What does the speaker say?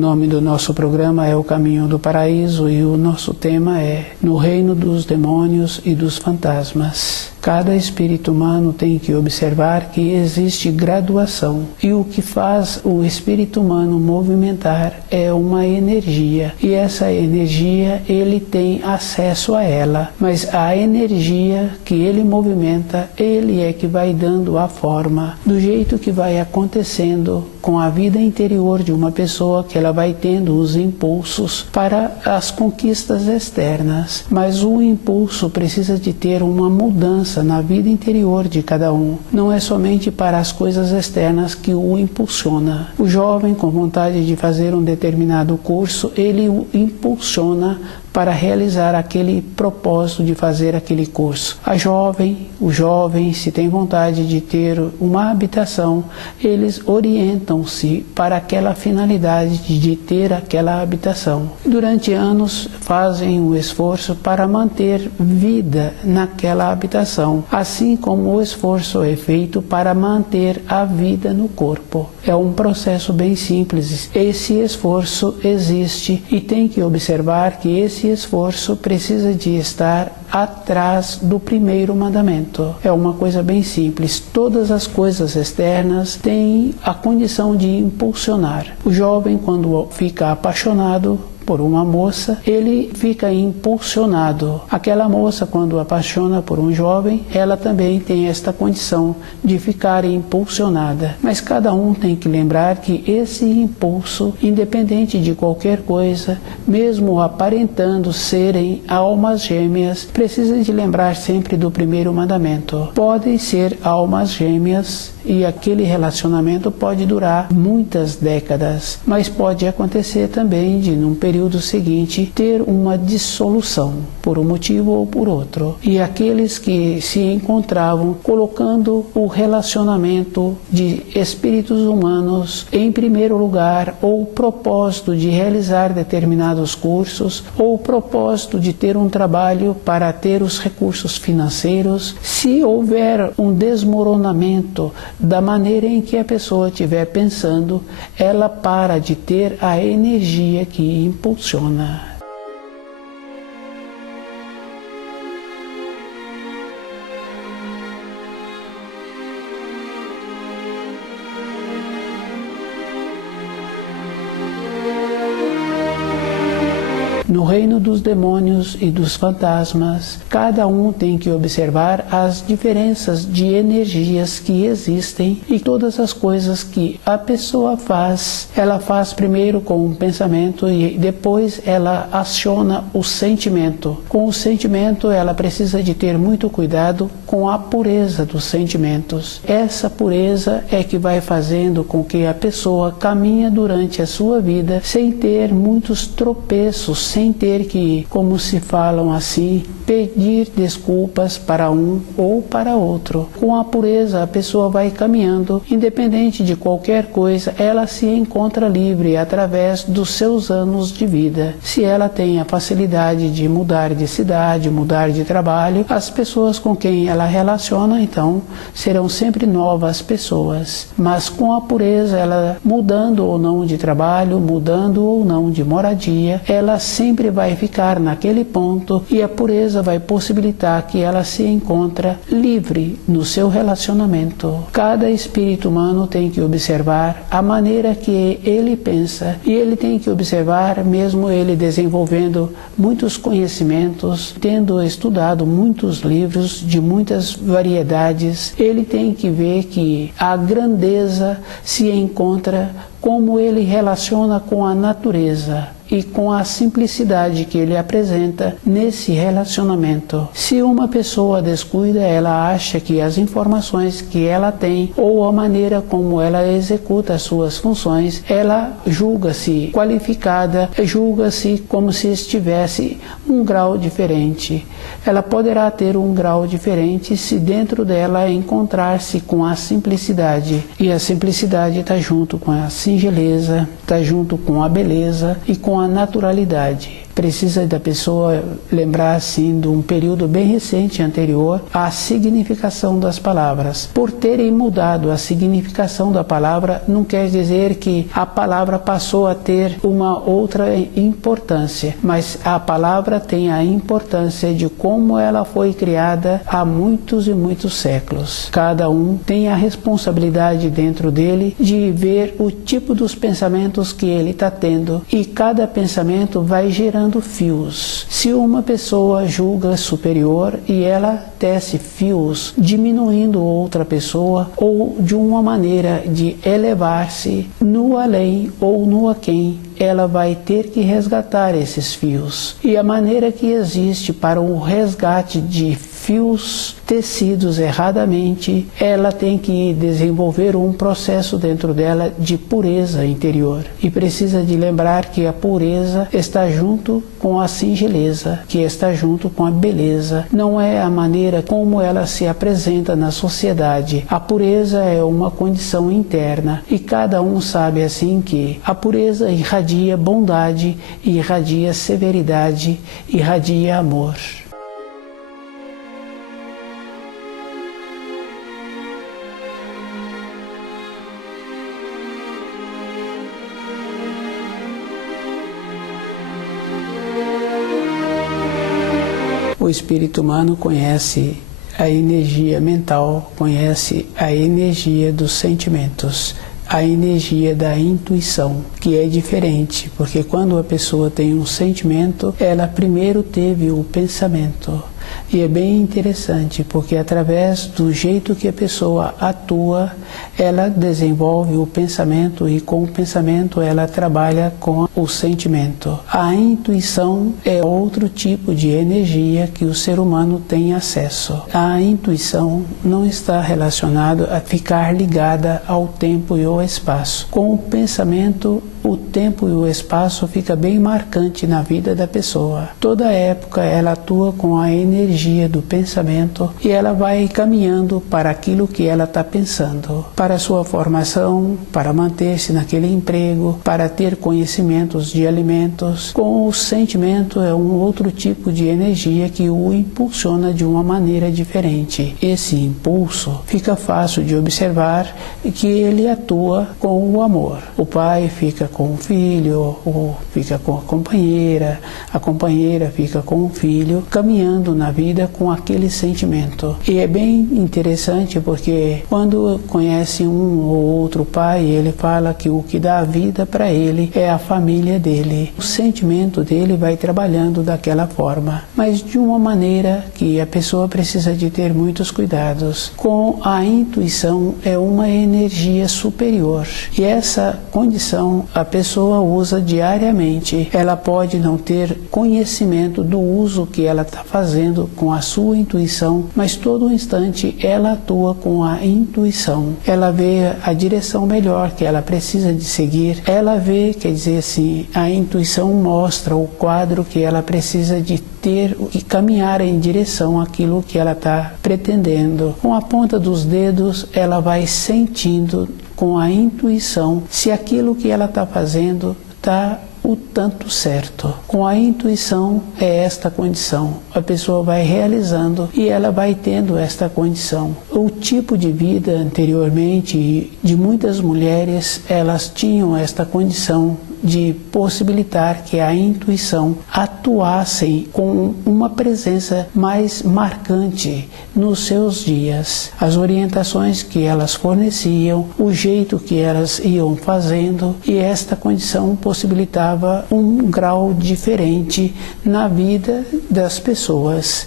nome do nosso programa é O Caminho do Paraíso e o nosso tema é No Reino dos Demônios e dos Fantasmas. Cada espírito humano tem que observar que existe graduação e o que faz o espírito humano movimentar é uma energia e essa energia ele tem acesso a ela, mas a energia que ele movimenta, ele é que vai dando a forma do jeito que vai acontecendo com a vida interior de uma pessoa, que ela vai tendo os impulsos para as conquistas externas, mas o impulso precisa de ter uma mudança na vida interior de cada um. Não é somente para as coisas externas que o impulsiona. O jovem com vontade de fazer um determinado curso, ele o impulsiona para realizar aquele propósito de fazer aquele curso. O jovem, se tem vontade de ter uma habitação, eles orientam-se para aquela finalidade de ter aquela habitação. Durante anos fazem um esforço para manter vida naquela habitação, assim como o esforço é feito para manter a vida no corpo. É um processo bem simples. Esse esforço existe e tem que observar que esse esforço precisa de estar atrás do primeiro mandamento. É uma coisa bem simples. Todas as coisas externas têm a condição de impulsionar. O jovem, quando fica apaixonado por uma moça, ele fica impulsionado. Aquela moça, quando apaixona por um jovem, ela também tem esta condição de ficar impulsionada. Mas cada um tem que lembrar que esse impulso, independente de qualquer coisa, mesmo aparentando serem almas gêmeas, precisa de lembrar sempre do primeiro mandamento. Podem ser almas gêmeas e aquele relacionamento pode durar muitas décadas, mas pode acontecer também de, num período seguinte, ter uma dissolução, por um motivo ou por outro. E aqueles que se encontravam colocando o relacionamento de espíritos humanos em primeiro lugar, ou o propósito de realizar determinados cursos, ou o propósito de ter um trabalho para ter os recursos financeiros, se houver um desmoronamento da maneira em que a pessoa estiver pensando, ela para de ter a energia que impulsiona. No reino dos demônios e dos fantasmas, cada um tem que observar as diferenças de energias que existem e todas as coisas que a pessoa faz. Ela faz primeiro com um pensamento e depois ela aciona o sentimento. Com o sentimento, ela precisa de ter muito cuidado com a pureza dos sentimentos. Essa pureza é que vai fazendo com que a pessoa caminhe durante a sua vida sem ter muitos tropeços, sem ter que, como se falam assim, pedir desculpas para um ou para outro. Com a pureza, a pessoa vai caminhando, independente de qualquer coisa, ela se encontra livre através dos seus anos de vida. Se ela tem a facilidade de mudar de cidade, mudar de trabalho, as pessoas com quem ela relaciona, então, serão sempre novas pessoas. Mas com a pureza, ela mudando ou não de trabalho, mudando ou não de moradia, ela sempre vai ficar naquele ponto e a pureza vai possibilitar que ela se encontre livre no seu relacionamento. Cada espírito humano tem que observar a maneira que ele pensa e ele tem que observar, mesmo ele desenvolvendo muitos conhecimentos, tendo estudado muitos livros de muitas variedades, ele tem que ver que a grandeza se encontra como ele relaciona com a natureza e com a simplicidade que ele apresenta nesse relacionamento. Se uma pessoa descuida, ela acha que as informações que ela tem ou a maneira como ela executa as suas funções, ela julga-se qualificada, julga-se como se estivesse um grau diferente. Ela poderá ter um grau diferente se dentro dela encontrar-se com a simplicidade. E a simplicidade está junto com a singeleza, está junto com a beleza e com a naturalidade. Precisa da pessoa lembrar assim de um período bem recente anterior à significação das palavras. Por terem mudado a significação da palavra, não quer dizer que a palavra passou a ter uma outra importância, mas a palavra tem a importância de como ela foi criada há muitos e muitos séculos. Cada um tem a responsabilidade dentro dele de ver o tipo dos pensamentos que ele está tendo, e cada pensamento vai gerando fios. Se uma pessoa julga superior e ela tece fios diminuindo outra pessoa, ou de uma maneira de elevar-se no além ou no aquém, ela vai ter que resgatar esses fios. E a maneira que existe para o resgate de fios tecidos erradamente, ela tem que desenvolver um processo dentro dela de pureza interior. E precisa de lembrar que a pureza está junto com a singeleza, que está junto com a beleza. Não é a maneira como ela se apresenta na sociedade. A pureza é uma condição interna, e cada um sabe assim que a pureza irradia bondade, irradia severidade, irradia amor. O espírito humano conhece a energia mental, conhece a energia dos sentimentos, a energia da intuição, que é diferente, porque quando a pessoa tem um sentimento, ela primeiro teve o pensamento. E é bem interessante, porque através do jeito que a pessoa atua, ela desenvolve o pensamento, e com o pensamento ela trabalha com o sentimento. A intuição é outro tipo de energia que o ser humano tem acesso. A intuição não está relacionada a ficar ligada ao tempo e ao espaço. Com o pensamento, o tempo e o espaço fica bem marcante na vida da pessoa. Toda época ela atua com a energia do pensamento, e ela vai caminhando para aquilo que ela está pensando, para a sua formação, para manter-se naquele emprego, para ter conhecimentos de alimentos. Com o sentimento é um outro tipo de energia que o impulsiona de uma maneira diferente. Esse impulso fica fácil de observar, que ele atua com o amor. O pai fica com o filho, ou fica com a companheira fica com o filho, caminhando na vida com aquele sentimento. E é bem interessante, porque quando conhece um ou outro pai, ele fala que o que dá a vida para ele é a família dele. O sentimento dele vai trabalhando daquela forma, mas de uma maneira que a pessoa precisa de ter muitos cuidados. Com a intuição é uma energia superior, e essa condição a pessoa usa diariamente. Ela pode não ter conhecimento do uso que ela está fazendo com a sua intuição, mas todo instante ela atua com a intuição. Ela vê a direção melhor que ela precisa de seguir. Ela vê, quer dizer assim, a intuição mostra o quadro que ela precisa de ter e caminhar em direção àquilo que ela está pretendendo. Com a ponta dos dedos, ela vai sentindo com a intuição se aquilo que ela está fazendo está o tanto certo. Com a intuição é esta condição. A pessoa vai realizando e ela vai tendo esta condição. O tipo de vida anteriormente de muitas mulheres, elas tinham esta condição de possibilitar que a intuição atuasse com uma presença mais marcante nos seus dias. As orientações que elas forneciam, o jeito que elas iam fazendo, e esta condição possibilitava um grau diferente na vida das pessoas.